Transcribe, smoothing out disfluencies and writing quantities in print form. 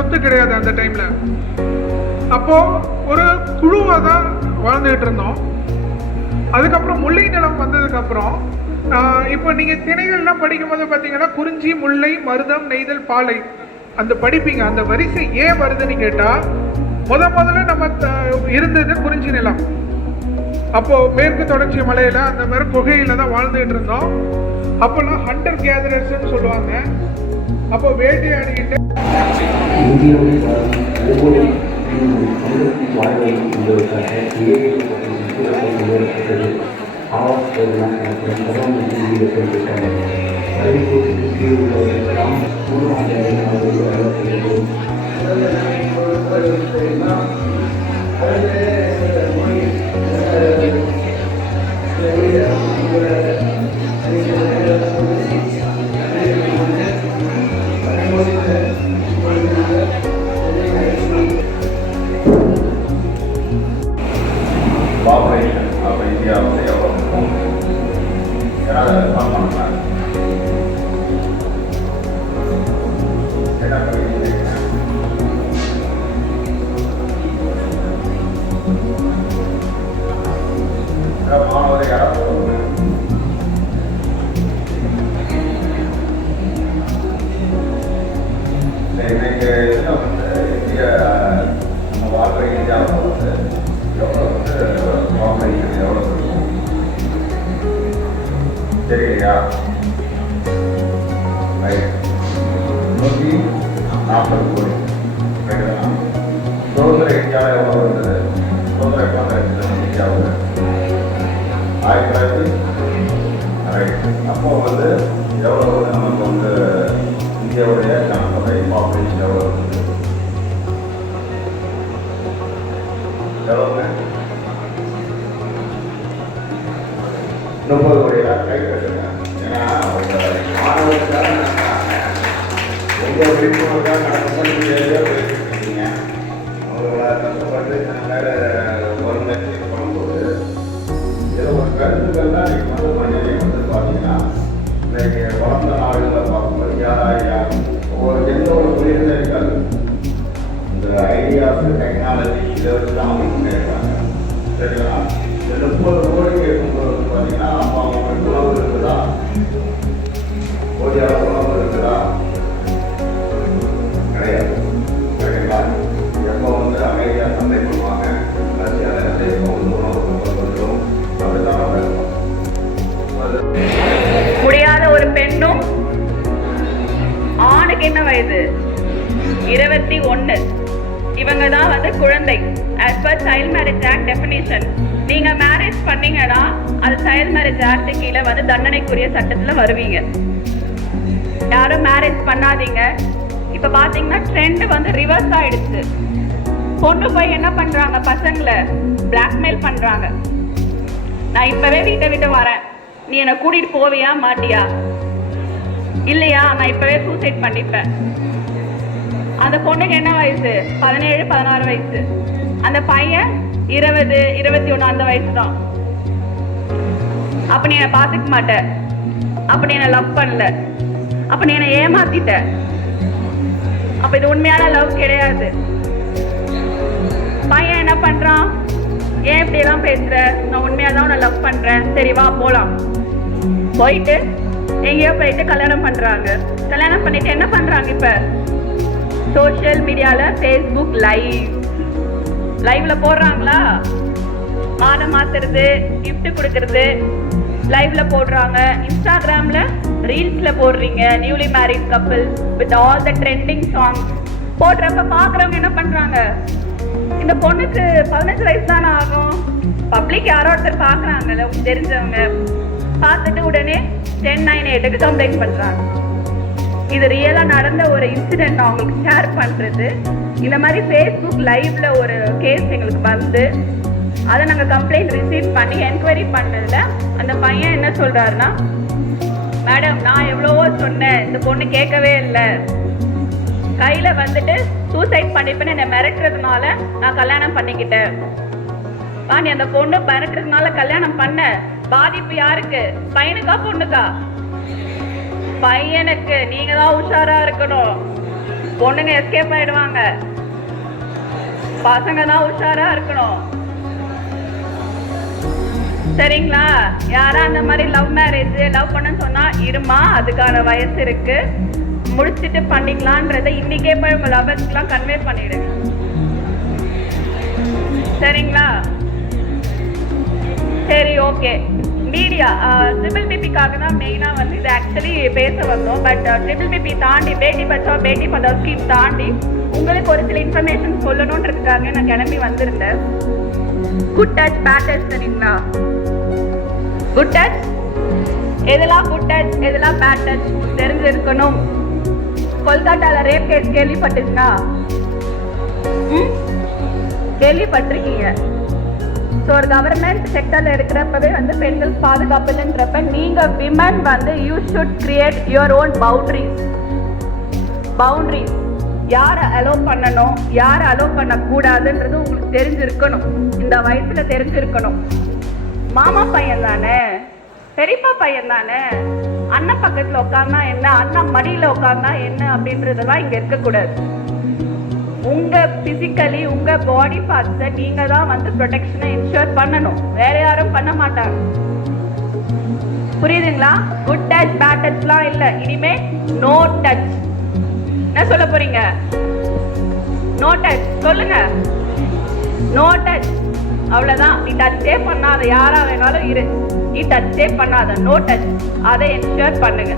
சொத்து கிடையாது அந்த டைம்ல. அப்போ ஒரு குழுவா தான் வாழ்ந்துகிட்டு இருந்தோம். அதுக்கப்புறம் முல்லை நிலம் வந்ததுக்கு அப்புறம் இப்போ நீங்க திணைகள்லாம் படிக்கும் போது பாத்தீங்கன்னா குறிஞ்சி, முல்லை, மருதம், நெய்தல், பாலை அந்த படிப்பீங்க. அந்த வரிசை ஏன் வருதுன்னு கேட்டா, முதல்ல நம்ம இருந்தது குறிஞ்சி நிலம். அப்போ மேற்கு தொடர்ச்சி மலையில அந்த மாதிரி குகையில தான் வாழ்ந்துகிட்டு இருந்தோம். அப்போல்லாம் ஹண்டர் கேதரர்ஸ்ன்னு சொல்லுவாங்க. அப்போ வேட்டையாடிக்கிட்டு இந்தியாவில் ஒவ்வொரு வாழ்வை உங்களுக்காக பாப்புலேஷன் அப்போ இந்தியாவில் எவ்வளோ இருக்கும் யாராவது ரெஸ்பாண்ட் பண்ணுறாங்க? மாணவர் யாராவது இன்னைக்கு இதில் வந்து இந்திய நம்ம வாழ்க்கை இந்தியாவில் வந்து எவ்வளோ வந்து பாப்புலேஷன் எவ்வளோ இருக்கும் தெரியலையா? ரைட், 140 கோடி. சுதந்திர இந்தியாவில் எவ்வளோ இருந்தது? சுதந்திர எப்போ கிடைச்சது இந்தியாவில்? 1900. ரைட், அப்போ வந்து எவ்வளோ வந்து நமக்கு வந்து இந்தியாவுடைய ஜனத்தொகை பாப்புலேஷன் எவ்வளோ இருக்குது? எவ்வளோங்க? 30 கோடியா? கை கட்டுங்க. ஏன்னா மாணவர்களுக்காக உங்கள் விழிப்புணர்வுக்காக நடக்கும்போது நீங்கள் போயிருக்கீங்க. அவங்கள கஷ்டப்பட்டு வேறு ஒருங்கிணைச்சு பண்ணும்போது இதில் ஒரு கருத்துக்கள் தான் நீங்கள் வந்து மனிதனையும் வந்து பார்த்தீங்கன்னா இன்னைக்கு வளர்ந்த நாடுகளில் பார்க்கும்போது யாரும் எந்த ஒரு புரிதலும் இருக்காது. இந்த ஐடியாஸ், டெக்னாலஜி இதை வச்சு தான் அவங்க முன்னேறாங்க. சரிங்களா? இந்த 30 கோடி இருக்கும்போது பார்த்தீங்கன்னா அவங்களுக்கு உணவு இருக்குதா? போதிய உணவு இருக்குதா? கிடையாது. சரிங்களா? எப்போ வந்து அமைதியாக சந்தை பண்ணுவாங்க, ரஷ்யாவில் எப்போ வந்து உணவு கொடுக்கும் அப்படிதான் நடக்கும். முடியாத ஒரு பெண்ணும் ஆணுக்கு என்ன வயது? 21. இவங்க தான் வந்து குழந்தை. as per child marriage act definition. நீங்க மேரேஜ் பண்ணீங்கன்னா அது சைல்ட் மேரேஜ் ஆக்ட் கீழே வந்து தண்டனைக்குரிய சட்டத்துல வருவீங்க. யாரும் மேரேஜ் பண்ணாதீங்க. இப்ப பாத்தீங்கன்னா ட்ரெண்ட் வந்து ரிவர்ஸ் ஆயிடுச்சு. பொண்ணு போய் என்ன பண்றாங்க? பசங்களை பிளாக்மெயில் பண்றாங்க. நான் இப்பவே வீட்டை விட்டு வரேன், நீ என்னை கூட்டிட்டு போவியா மாட்டியா? இல்லையா, நான் இப்பவே சூசைட் பண்ணிப்பேன். அந்த பொண்ணுக்கு என்ன வயசு? 17, 16 வயசு. அந்த பையன் 20, 21 அந்த வயசு தான். அப்ப நீ என்னை பார்த்துக்க மாட்ட, அப்ப நீ என்னை லவ் பண்ணல, அப்ப நீ என்னை ஏமாத்திட்ட. அப்ப இது உண்மையான லவ் கிடையாது. பையன் என்ன பண்றான்? ஏன் இப்படி எல்லாம் பேசுற? நான் உண்மையா தான் உன்னை லவ் பண்றேன், சரி வா போலாம். போயிட்டு எங்கேயோ போயிட்டு கல்யாணம் பண்றாங்க. கல்யாணம் பண்ணிட்டு என்ன பண்றாங்க? இப்ப சோஷியல் மீடியால ஃபேஸ்புக் லைவ்ல போடுறாங்களா? மாதம் மாத்துறது, கிஃப்ட் கொடுக்கறது லைவ்ல போடுறாங்க. இன்ஸ்டாகிராம்ல ரீல்ஸ்ல போடுறீங்க. Newly married couple with all the trending songs போடுறப்ப பாக்குறவங்க என்ன பண்றாங்க? இந்த பொண்ணுக்கு 15 வயசு தானே ஆகும். பப்ளிக் யாரோ ஒருத்தர் பாக்குறாங்கல்ல, தெரிஞ்சவங்க பார்த்துட்டு உடனே 1098க்கு கம்ப்ளைண்ட் பண்றாங்க. இது ரியலா நடந்த ஒரு இன்சிடென்ட் அவங்களுக்கு ஷேர் பண்றது. இந்த மாதிரி ஃபேஸ்புக் லைவ்ல ஒரு கேஸ் எங்களுக்கு வந்து அதை நாங்கள் கம்ப்ளைண்ட் ரிசீவ் பண்ணி என்கொயரி பண்ணதுல அந்த பையன் என்ன சொல்றாருன்னா, மேடம் நான் எவ்வளவோ சொன்னேன், இந்த பொண்ணு கேட்கவே இல்லை, கையில வந்துட்டு சூசைட் பண்ணிப்பேன்னு என்னை மிரட்டுறதுனால நான் கல்யாணம் பண்ணிக்கிட்டேன். நீ அந்த பொண்ணு மிரட்டுறதுனால கல்யாணம் பண்ண, பாதிப்பு யாருக்கு? பையனுக்கா பொண்ணுக்கா? பையனுக்கு. நீங்க தான் உஷாரா இருக்கணும். பொண்ணுங்க எஸ்கேப் ஆயிடுவாங்க. பசங்க தான் உஷாரா இருக்கணும். சரிங்களா? யாரா அந்த மாதிரி லவ் மேரேஜ் லவ் பண்ணன்னு சொன்னா இருமா, அதுக்கான வயசு இருக்கு, முடிச்சுட்டு பண்ணிக்கலான்றத இன்னைக்கே போய் உங்க லவர்ஸ்க்குலாம் கன்வே பண்ணிடுங்க. சரிங்களா? சரி, ஓகே. மீடியா ட்ரிபிள் பிபிக்காக தான் மெயினாக வந்து இது ஆக்சுவலி பேச வந்தோம். பட் ட்ரிபிள் பிபி தாண்டி பேட்டி பச்சாவ் பேட்டி பதாவ் ஸ்கீம் தாண்டி உங்களுக்கு ஒரு சில இன்ஃபர்மேஷன் சொல்லணுன்றதுக்காக நான் கிளம்பி வந்திருந்தேன். குட் டச் பேட் டச் சரிங்களா? குட் டச் எதெல்லாம் குட் டச் எதெல்லாம் பேட் டச் தெரிஞ்சிருக்கணும். கொல்கட்டாவில் ரேப் கேஸ் கேள்விப்பட்டுச்சுன்னா கேள்விப்பட்டிருக்கீங்க. ஸோ ஒரு கவர்மெண்ட் செக்டரில் இருக்கிறப்பவே வந்து பெண்கள் பாதுகாப்பு இல்லைன்றப்ப நீங்கள் விமன் வந்து you should create your own boundaries. யாரை அலோவ் பண்ணணும், யாரை அலோவ் பண்ணக்கூடாதுன்றது உங்களுக்கு தெரிஞ்சிருக்கணும். இந்த வயசுல தெரிஞ்சிருக்கணும். மாமா பையன் தானே, பெரியப்பா பையன் தானே, அண்ணன் பக்கத்தில் உட்காந்தா என்ன, அண்ணன் மடியில் உட்காந்தா என்ன அப்படின்றதெல்லாம் இங்கே இருக்கக்கூடாது. உங்க பிசிக்கலி உங்க பாடி பார்ட்ஸை நீங்க தான் வந்து ப்ரொடெக்ஷனை இன்ஷூர் பண்ணணும். வேற யாரும் பண்ண மாட்டாங்க. புரியுதுங்களா? குட் டச் பேட் டச்லாம் இல்லை. இனிமே நோ டச். என்ன சொல்ல போறீங்க? நோ டச் சொல்லுங்க. No touch. அவ்வளவுதான். நீ டச்சே பண்ணாத, யாரா வேணாலும் இரு, நீ டச்சே பண்ணாத, நோ டச். அதை இன்ஷூர் பண்ணுங்க.